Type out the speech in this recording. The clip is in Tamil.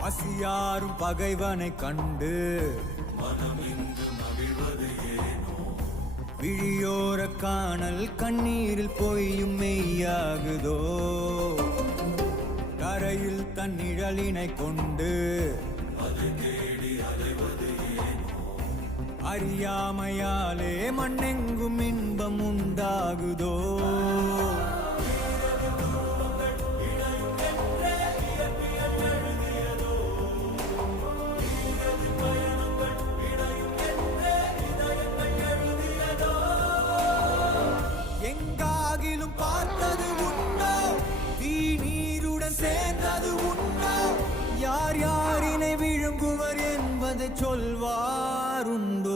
பசியாரும் பகைவனை கண்டு மனமின்று மகிழ்வது ஏனோ? விழியோர காணல் கண்ணீரில் பொய்யும் மெய்யாகுதோ? கரையில் தன் நிழலினை கொண்டு அதை தேடி அலைவது ஏனோ? அறியாமையாலே மண்ணெங்கும் இன்பம் உண்டாகுதோ? எங்காகிலும் பார்த்தது உண்டோ? தீ நீருடன் சேர்ந்தது உண்டோ? யார் யாரினை விழுங்குவர் என்பதை சொல்வாருண்டோ?